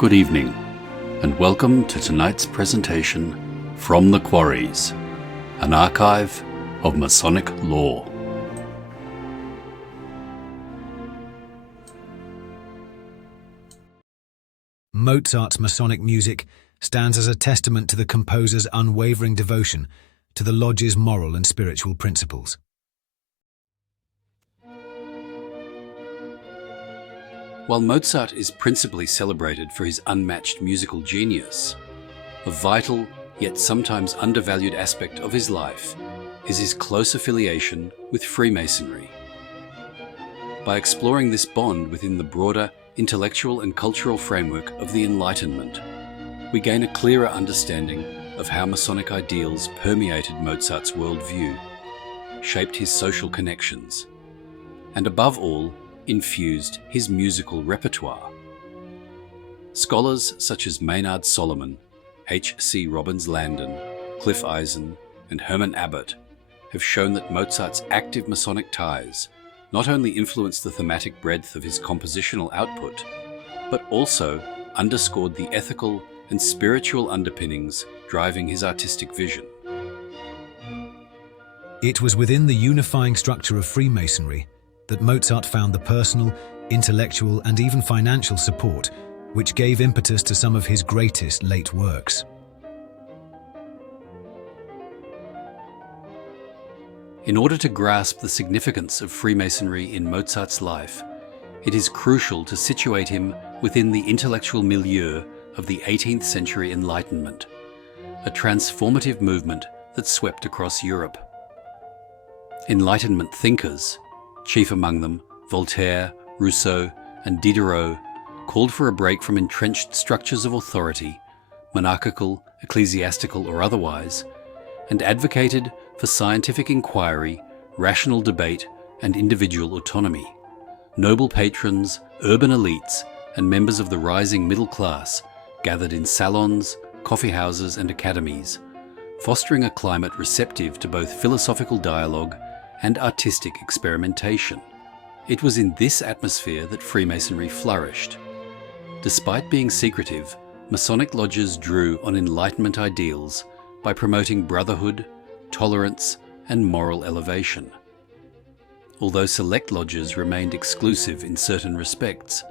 Good evening, and welcome to tonight's presentation From the Quarries, an archive of Masonic lore. Mozart's Masonic music stands as a testament to the composer's unwavering devotion to the lodge's moral and spiritual principles. While Mozart is principally celebrated for his unmatched musical genius, a vital yet sometimes undervalued aspect of his life is his close affiliation with Freemasonry. By exploring this bond within the broader intellectual and cultural framework of the Enlightenment, we gain a clearer understanding of how Masonic ideals permeated Mozart's worldview, shaped his social connections, and above all, infused his musical repertoire. Scholars such as Maynard Solomon, H.C. Robbins Landon, Cliff Eisen, and Herman Abbott have shown that Mozart's active Masonic ties not only influenced the thematic breadth of his compositional output, but also underscored the ethical and spiritual underpinnings driving his artistic vision. It was within the unifying structure of Freemasonry that Mozart found the personal, intellectual, and even financial support which gave impetus to some of his greatest late works. In order to grasp the significance of Freemasonry in Mozart's life, it is crucial to situate him within the intellectual milieu of the 18th century Enlightenment, a transformative movement that swept across Europe. Enlightenment thinkers, chief among them Voltaire, Rousseau, and Diderot, called for a break from entrenched structures of authority, monarchical, ecclesiastical, or otherwise, and advocated for scientific inquiry, rational debate, and individual autonomy. Noble patrons, urban elites, and members of the rising middle class gathered in salons, coffeehouses, and academies, fostering a climate receptive to both philosophical dialogue and artistic experimentation. It was in this atmosphere that Freemasonry flourished. Despite being secretive, Masonic lodges drew on Enlightenment ideals by promoting brotherhood, tolerance, and moral elevation. Although select lodges remained exclusive in certain respects,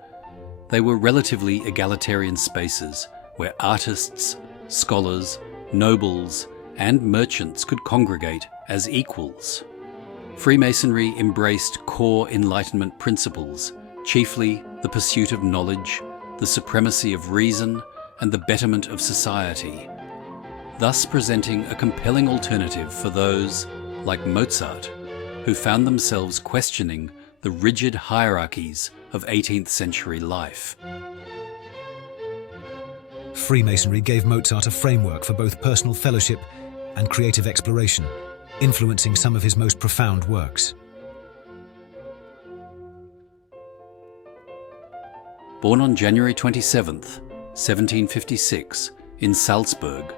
they were relatively egalitarian spaces where artists, scholars, nobles, and merchants could congregate as equals. Freemasonry embraced core Enlightenment principles, chiefly the pursuit of knowledge, the supremacy of reason, and the betterment of society, thus presenting a compelling alternative for those, like Mozart, who found themselves questioning the rigid hierarchies of 18th century life. Freemasonry gave Mozart a framework for both personal fellowship and creative exploration, influencing some of his most profound works. Born on January 27th, 1756, in Salzburg,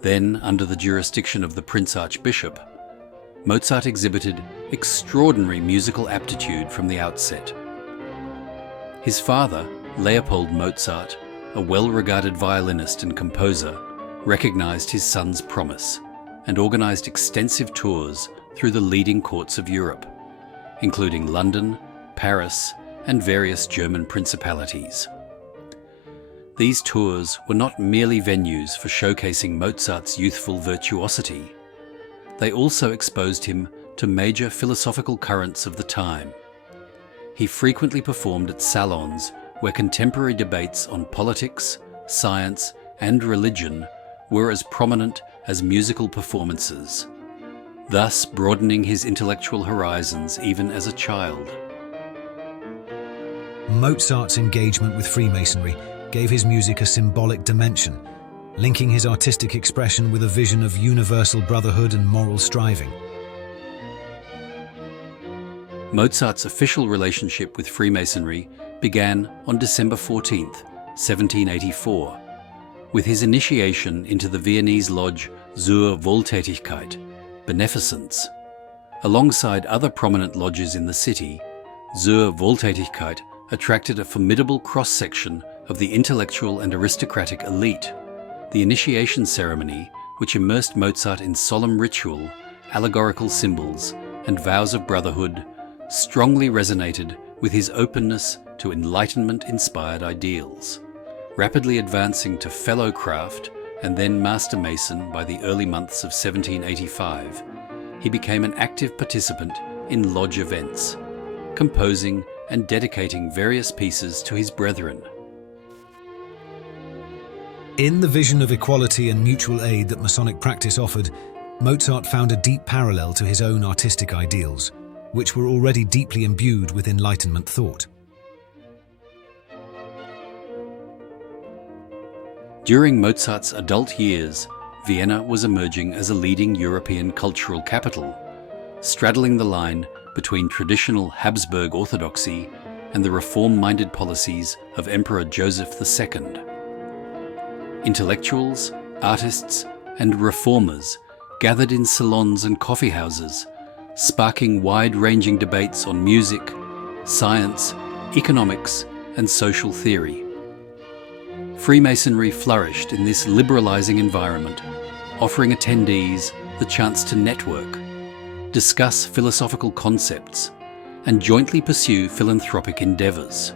then under the jurisdiction of the Prince Archbishop, Mozart exhibited extraordinary musical aptitude from the outset. His father, Leopold Mozart, a well-regarded violinist and composer, recognized his son's promise and organized extensive tours through the leading courts of Europe, including London, Paris, and various German principalities. These tours were not merely venues for showcasing Mozart's youthful virtuosity. They also exposed him to major philosophical currents of the time. He frequently performed at salons where contemporary debates on politics, science, and religion were as prominent as musical performances, thus broadening his intellectual horizons even as a child. Mozart's engagement with Freemasonry gave his music a symbolic dimension, linking his artistic expression with a vision of universal brotherhood and moral striving. Mozart's official relationship with Freemasonry began on December 14, 1784, with his initiation into the Viennese lodge Zur Wohltätigkeit, Beneficence. Alongside other prominent lodges in the city, Zur Wohltätigkeit attracted a formidable cross-section of the intellectual and aristocratic elite, the initiation ceremony, which immersed Mozart in solemn ritual, allegorical symbols, and vows of brotherhood, strongly resonated with his openness to Enlightenment-inspired ideals. Rapidly advancing to fellow craft and then master mason by the early months of 1785, he became an active participant in lodge events, composing and dedicating various pieces to his brethren. In the vision of equality and mutual aid that Masonic practice offered, Mozart found a deep parallel to his own artistic ideals, which were already deeply imbued with Enlightenment thought. During Mozart's adult years, Vienna was emerging as a leading European cultural capital, straddling the line between traditional Habsburg orthodoxy and the reform-minded policies of Emperor Joseph II. Intellectuals, artists, and reformers gathered in salons and coffeehouses, sparking wide-ranging debates on music, science, economics, and social theory. Freemasonry flourished in this liberalizing environment, offering attendees the chance to network, discuss philosophical concepts, and jointly pursue philanthropic endeavors.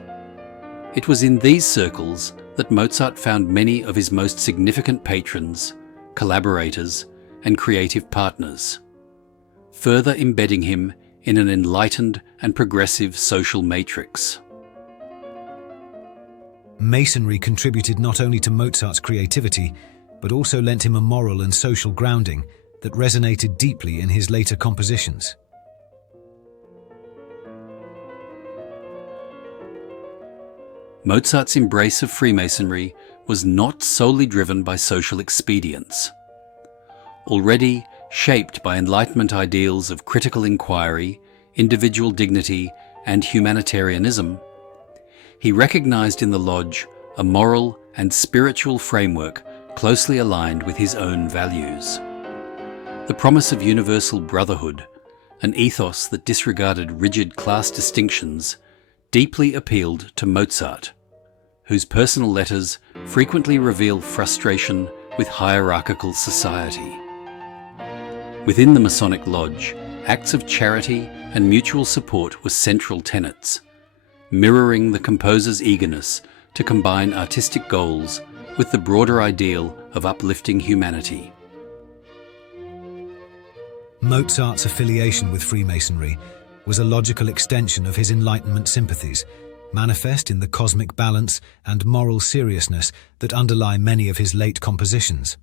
It was in these circles that Mozart found many of his most significant patrons, collaborators, and creative partners, further embedding him in an enlightened and progressive social matrix. Masonry contributed not only to Mozart's creativity, but also lent him a moral and social grounding that resonated deeply in his later compositions. Mozart's embrace of Freemasonry was not solely driven by social expedience. Already shaped by Enlightenment ideals of critical inquiry, individual dignity, and humanitarianism, he recognized in the lodge a moral and spiritual framework closely aligned with his own values. The promise of universal brotherhood, an ethos that disregarded rigid class distinctions, deeply appealed to Mozart, whose personal letters frequently reveal frustration with hierarchical society. Within the Masonic Lodge, acts of charity and mutual support were central tenets, mirroring the composer's eagerness to combine artistic goals with the broader ideal of uplifting humanity. Mozart's affiliation with Freemasonry was a logical extension of his Enlightenment sympathies, manifest in the cosmic balance and moral seriousness that underlie many of his late compositions.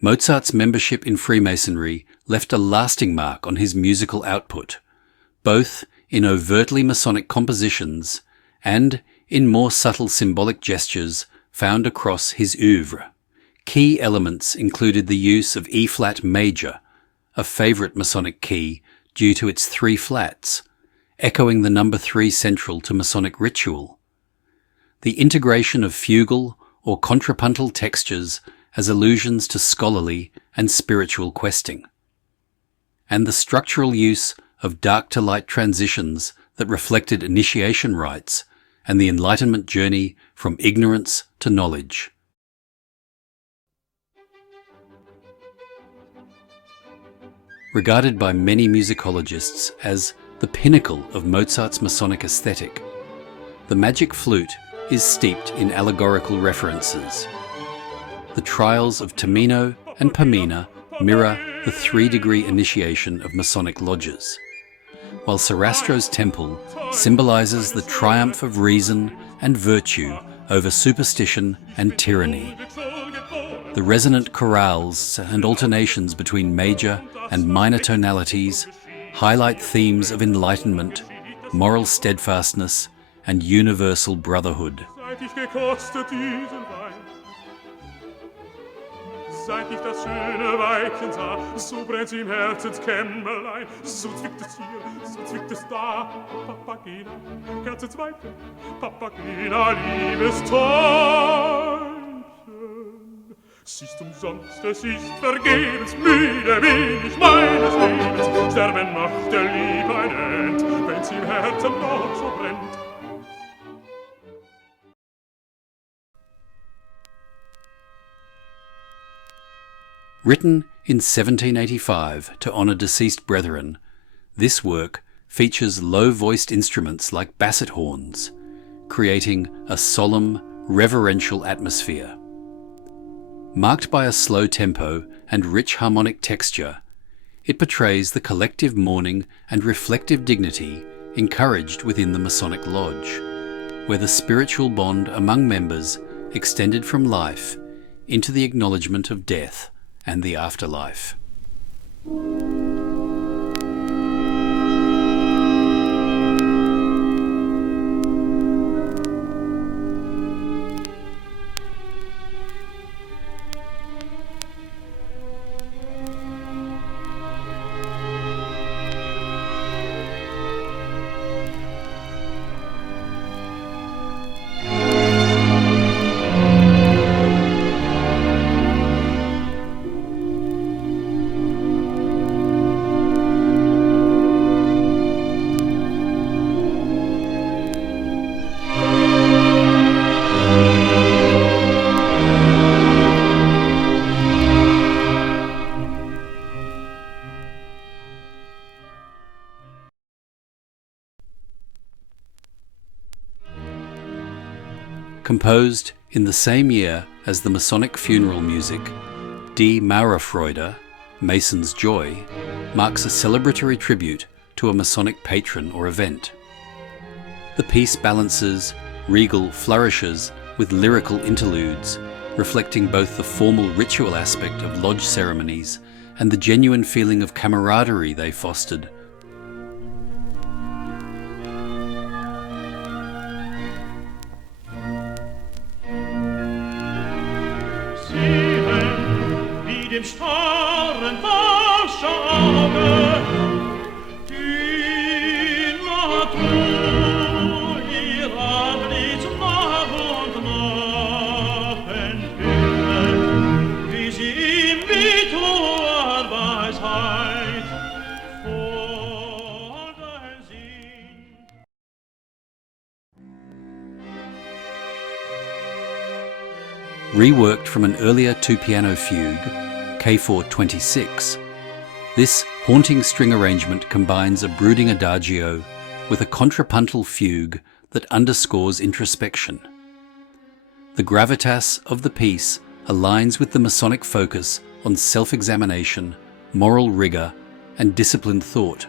Mozart's membership in Freemasonry left a lasting mark on his musical output, both in overtly Masonic compositions and in more subtle symbolic gestures found across his oeuvre. Key elements included the use of E-flat major, a favorite Masonic key due to its 3 flats, echoing the number 3 central to Masonic ritual, the integration of fugal or contrapuntal textures as allusions to scholarly and spiritual questing, and the structural use of dark-to-light transitions that reflected initiation rites and the Enlightenment journey from ignorance to knowledge. Regarded by many musicologists as the pinnacle of Mozart's Masonic aesthetic, the Magic Flute is steeped in allegorical references. The trials of Tamino and Pamina mirror the 3-degree initiation of Masonic lodges, while Sarastro's temple symbolizes the triumph of reason and virtue over superstition and tyranny. The resonant chorales and alternations between major and minor tonalities highlight themes of enlightenment, moral steadfastness, and universal brotherhood. Seit ich das schöne Weibchen sah, so brennt's im Herzenskämmerlein, so zwickt es hier, so zwickt es da. Papagena, Herzensweibchen, Papagena, liebes Täubchen. Es ist umsonst, es ist vergebens, müde bin ich meines Lebens. Sterben macht der Liebe ein End, wenn's im Herzen noch so brennt. Written in 1785 to honour deceased brethren, this work features low-voiced instruments like basset horns, creating a solemn, reverential atmosphere. Marked by a slow tempo and rich harmonic texture, it portrays the collective mourning and reflective dignity encouraged within the Masonic Lodge, where the spiritual bond among members extended from life into the acknowledgement of death and the afterlife. Composed in the same year as the Masonic Funeral music, Die Maurerfreude, Mason's Joy, marks a celebratory tribute to a Masonic patron or event. The piece balances regal flourishes with lyrical interludes, reflecting both the formal ritual aspect of lodge ceremonies and the genuine feeling of camaraderie they fostered. Dem starren Auge die Natur ihr Antlitz nach und nach enthüllt, wie sie ihm mit hoher Weisheit vorsehen. Reworked from an earlier two-piano fugue, K4-26, this haunting string arrangement combines a brooding adagio with a contrapuntal fugue that underscores introspection. The gravitas of the piece aligns with the Masonic focus on self-examination, moral rigour, and disciplined thought,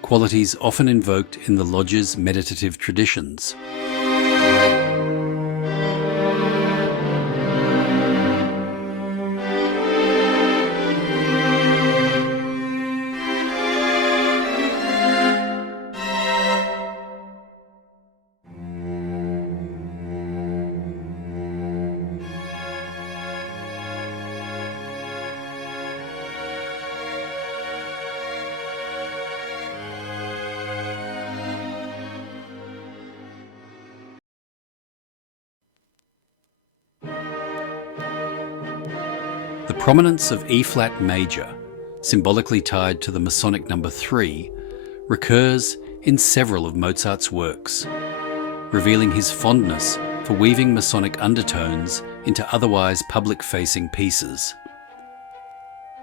qualities often invoked in the Lodge's meditative traditions. The prominence of E-flat major, symbolically tied to the Masonic number 3, recurs in several of Mozart's works, revealing his fondness for weaving Masonic undertones into otherwise public-facing pieces.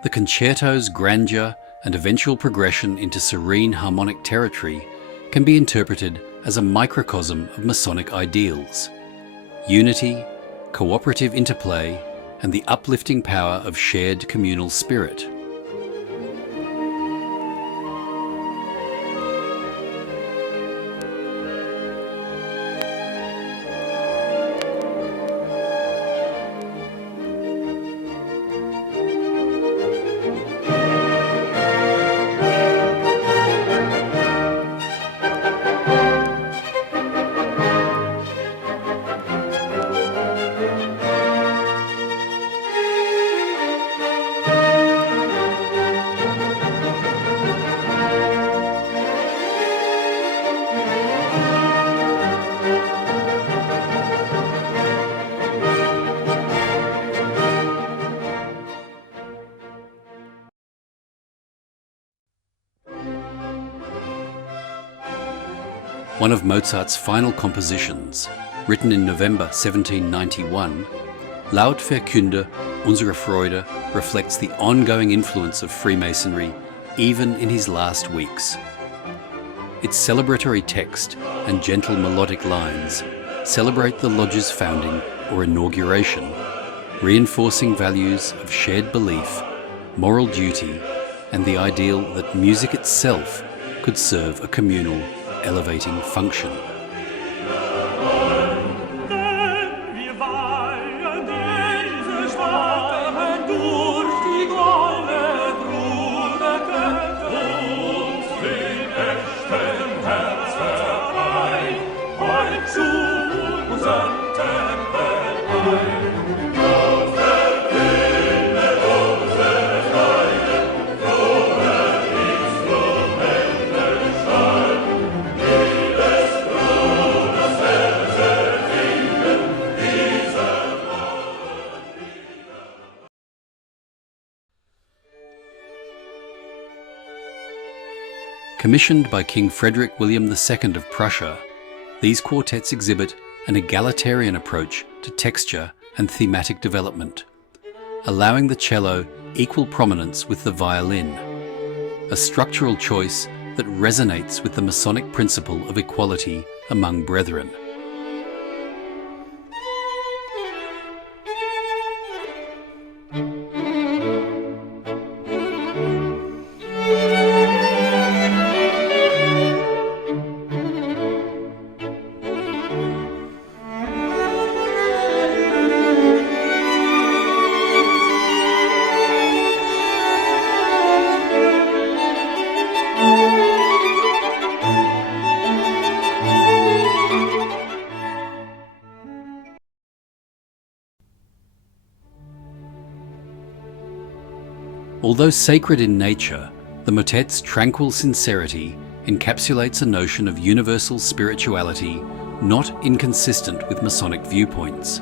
The concerto's grandeur and eventual progression into serene harmonic territory can be interpreted as a microcosm of Masonic ideals: unity, cooperative interplay, and the uplifting power of shared communal spirit. one of Mozart's final compositions, written in November 1791, Laut verkünde unsere Freude reflects the ongoing influence of Freemasonry even in his last weeks. Its celebratory text and gentle melodic lines celebrate the lodge's founding or inauguration, reinforcing values of shared belief, moral duty, and the ideal that music itself could serve a communal, elevating function. Commissioned by King Frederick William II of Prussia, these quartets exhibit an egalitarian approach to texture and thematic development, allowing the cello equal prominence with the violin, a structural choice that resonates with the Masonic principle of equality among brethren. Although sacred in nature, the motet's tranquil sincerity encapsulates a notion of universal spirituality not inconsistent with Masonic viewpoints.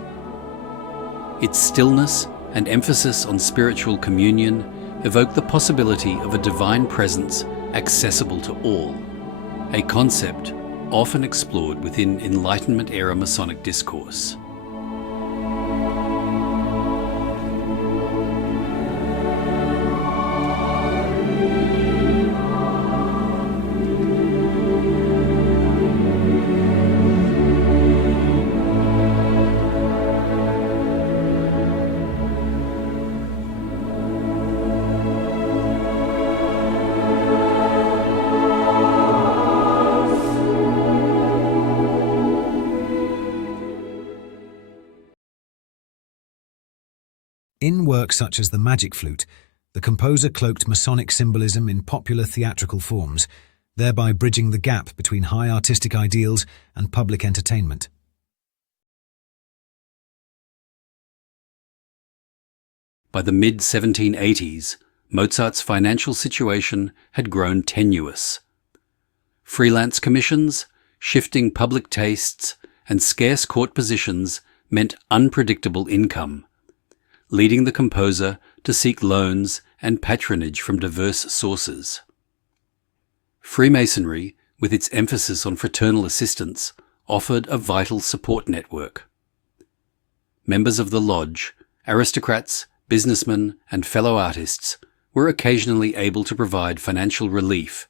Its stillness and emphasis on spiritual communion evoke the possibility of a divine presence accessible to all, a concept often explored within Enlightenment-era Masonic discourse. In works such as the Magic Flute, the composer cloaked Masonic symbolism in popular theatrical forms, thereby bridging the gap between high artistic ideals and public entertainment. By the mid-1780s, Mozart's financial situation had grown tenuous. Freelance commissions, shifting public tastes, and scarce court positions meant unpredictable income, leading the composer to seek loans and patronage from diverse sources. Freemasonry, with its emphasis on fraternal assistance, offered a vital support network. Members of the lodge, aristocrats, businessmen, and fellow artists were occasionally able to provide financial relief,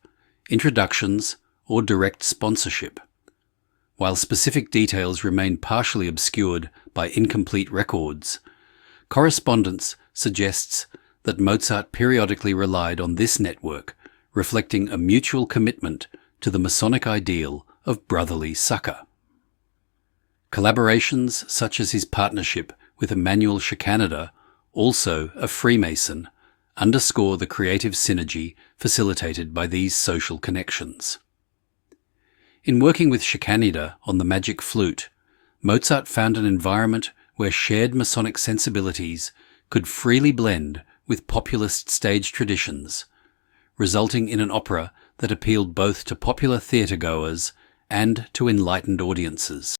introductions, or direct sponsorship, while specific details remain partially obscured by incomplete records. Correspondence suggests that Mozart periodically relied on this network, reflecting a mutual commitment to the Masonic ideal of brotherly succor. Collaborations such as his partnership with Emanuel Schikaneder, also a Freemason, underscore the creative synergy facilitated by these social connections. In working with Schikaneder on the Magic Flute, Mozart found an environment where shared Masonic sensibilities could freely blend with populist stage traditions, resulting in an opera that appealed both to popular theatre-goers and to enlightened audiences.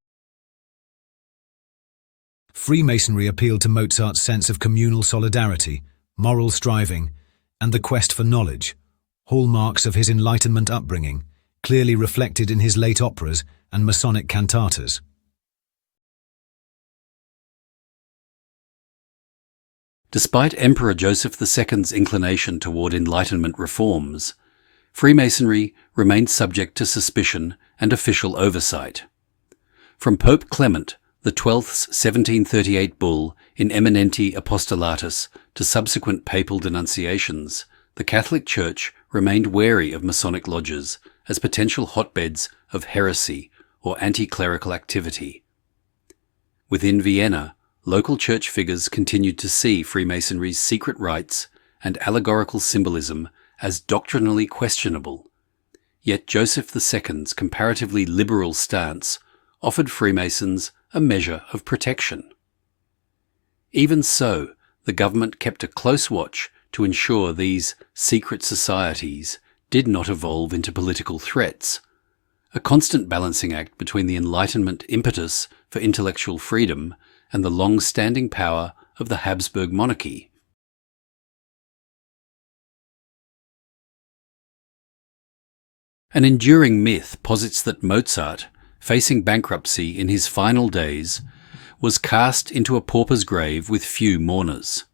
Freemasonry appealed to Mozart's sense of communal solidarity, moral striving, and the quest for knowledge, hallmarks of his Enlightenment upbringing, clearly reflected in his late operas and Masonic cantatas. Despite Emperor Joseph II's inclination toward Enlightenment reforms, Freemasonry remained subject to suspicion and official oversight. From Pope Clement XII's 1738 bull In Eminenti Apostolatus to subsequent papal denunciations, the Catholic Church remained wary of Masonic lodges as potential hotbeds of heresy or anti-clerical activity. Within Vienna, local church figures continued to see Freemasonry's secret rites and allegorical symbolism as doctrinally questionable, yet Joseph II's comparatively liberal stance offered Freemasons a measure of protection. Even so, the government kept a close watch to ensure these secret societies did not evolve into political threats, a constant balancing act between the Enlightenment impetus for intellectual freedom and the long-standing power of the Habsburg monarchy. An enduring myth posits that Mozart, facing bankruptcy in his final days, was cast into a pauper's grave with few mourners.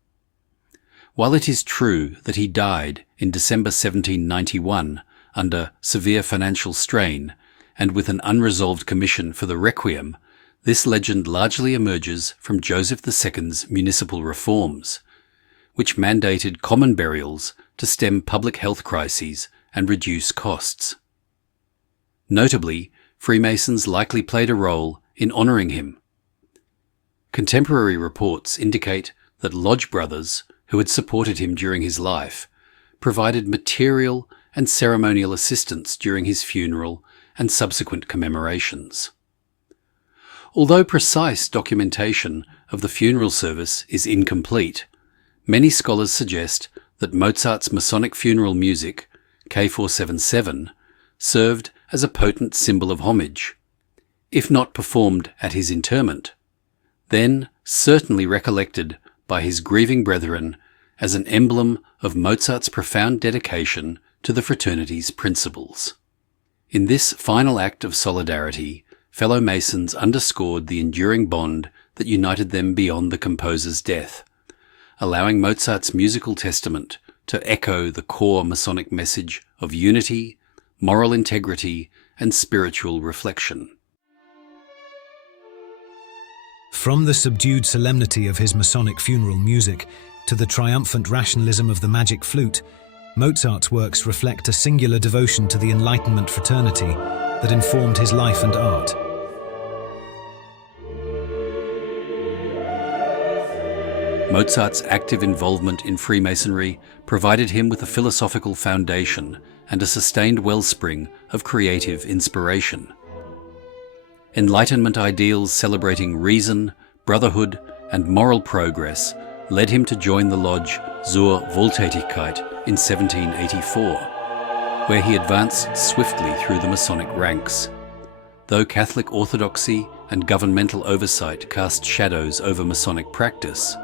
While it is true that he died in December 1791 under severe financial strain and with an unresolved commission for the Requiem, this legend largely emerges from Joseph II's municipal reforms, which mandated common burials to stem public health crises and reduce costs. Notably, Freemasons likely played a role in honouring him. Contemporary reports indicate that lodge brothers, who had supported him during his life, provided material and ceremonial assistance during his funeral and subsequent commemorations. Although precise documentation of the funeral service is incomplete, many scholars suggest that Mozart's Masonic funeral music, K477, served as a potent symbol of homage, if not performed at his interment, then certainly recollected by his grieving brethren as an emblem of Mozart's profound dedication to the fraternity's principles. In this final act of solidarity, fellow Masons underscored the enduring bond that united them beyond the composer's death, allowing Mozart's musical testament to echo the core Masonic message of unity, moral integrity, and spiritual reflection. From the subdued solemnity of his Masonic funeral music to the triumphant rationalism of the Magic Flute, Mozart's works reflect a singular devotion to the Enlightenment fraternity that informed his life and art. Mozart's active involvement in Freemasonry provided him with a philosophical foundation and a sustained wellspring of creative inspiration. Enlightenment ideals celebrating reason, brotherhood, and moral progress led him to join the lodge Zur Wohltätigkeit in 1784, where he advanced swiftly through the Masonic ranks. Though Catholic orthodoxy and governmental oversight cast shadows over Masonic practice,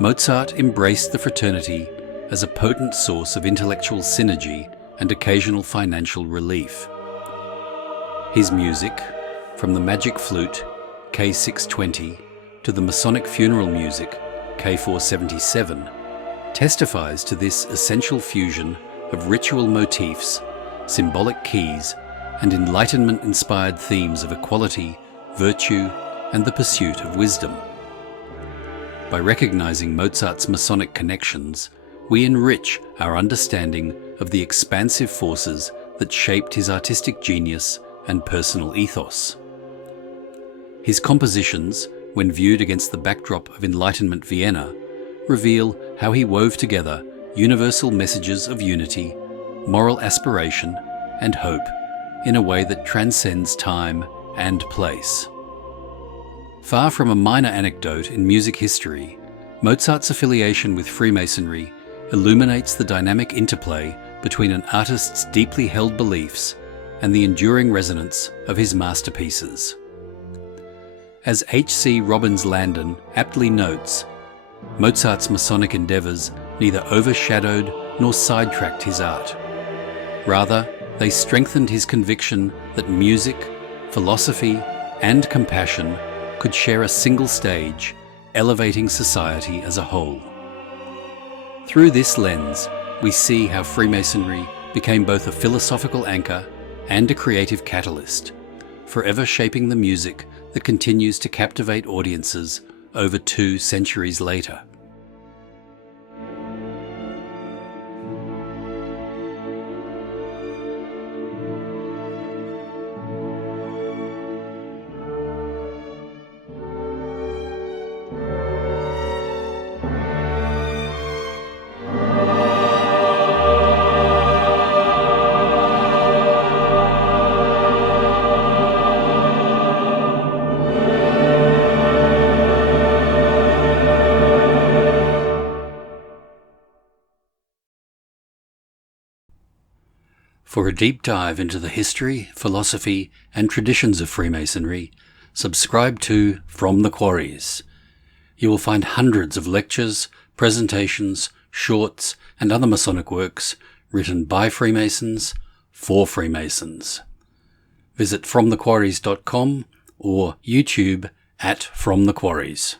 Mozart embraced the fraternity as a potent source of intellectual synergy and occasional financial relief. His music, from the Magic Flute, K620, to the Masonic Funeral music, K477, testifies to this essential fusion of ritual motifs, symbolic keys, and Enlightenment-inspired themes of equality, virtue, and the pursuit of wisdom. By recognizing Mozart's Masonic connections, we enrich our understanding of the expansive forces that shaped his artistic genius and personal ethos. His compositions, when viewed against the backdrop of Enlightenment Vienna, reveal how he wove together universal messages of unity, moral aspiration, and hope in a way that transcends time and place. Far from a minor anecdote in music history, Mozart's affiliation with Freemasonry illuminates the dynamic interplay between an artist's deeply held beliefs and the enduring resonance of his masterpieces. As H.C. Robbins Landon aptly notes, Mozart's Masonic endeavours neither overshadowed nor sidetracked his art. Rather, They strengthened his conviction that music, philosophy, and compassion could share a single stage, elevating society as a whole. Through this lens, we see how Freemasonry became both a philosophical anchor and a creative catalyst, forever shaping the music that continues to captivate audiences over 2 centuries later. For a deep dive into the history, philosophy, and traditions of Freemasonry, subscribe to From the Quarries. You will find hundreds of lectures, presentations, shorts, and other Masonic works written by Freemasons for Freemasons. Visit FromTheQuarries.com or YouTube at From the Quarries.